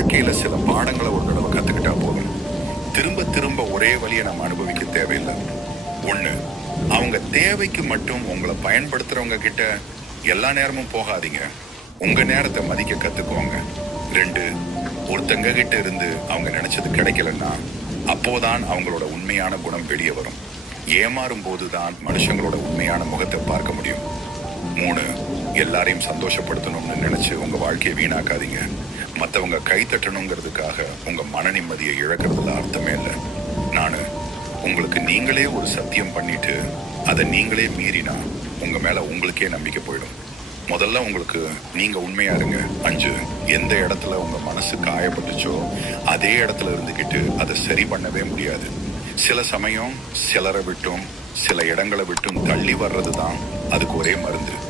வாழ்க்கையில சில பாடங்களை ஒரு தடவை கத்துக்கிட்டா போதும். திரும்ப திரும்ப ஒரே வழியை நம்ம அனுபவிக்க தேவையில்லை. ஒண்ணு, அவங்க தேவைக்கு மட்டும் உங்களை பயன்படுத்துறவங்க கிட்ட எல்லா நேரமும் போகாதீங்க. உங்க நேரத்தை மதிக்க கத்துக்கோங்க. ரெண்டு, ஒருத்தங்க கிட்ட இருந்து அவங்க நினைச்சது கிடைக்கலன்னா அப்போதான் அவங்களோட உண்மையான குணம் வெளியே வரும். ஏமாறும் போதுதான் மனுஷங்களோட உண்மையான முகத்தை பார்க்க முடியும். மூணு, எல்லாரையும் சந்தோஷப்படுத்தணும்னு நினைச்சு உங்க வாழ்க்கையை வீணாக்காதீங்க. மற்றவங்க கை தட்டணுங்கிறதுக்காக உங்க மன நிம்மதியை இழக்கிறதுல அர்த்தமே இல்லை. நானு உங்களுக்கு நீங்களே ஒரு சத்தியம் பண்ணிட்டு அதை நீங்களே மீறினா உங்க மேல உங்களுக்கே நம்பிக்கை போயிடும். முதல்ல உங்களுக்கு நீங்க உண்மையா இருங்க. அஞ்சு, எந்த இடத்துல உங்க மனசு காயப்பட்டுச்சோ அதே இடத்துல இருந்துகிட்டு அதை சரி பண்ணவே முடியாது. சில சமயம் சிலரை விட்டும் சில இடங்களை விட்டும் தள்ளி வர்றது தான் அதுக்கு ஒரே மருந்து.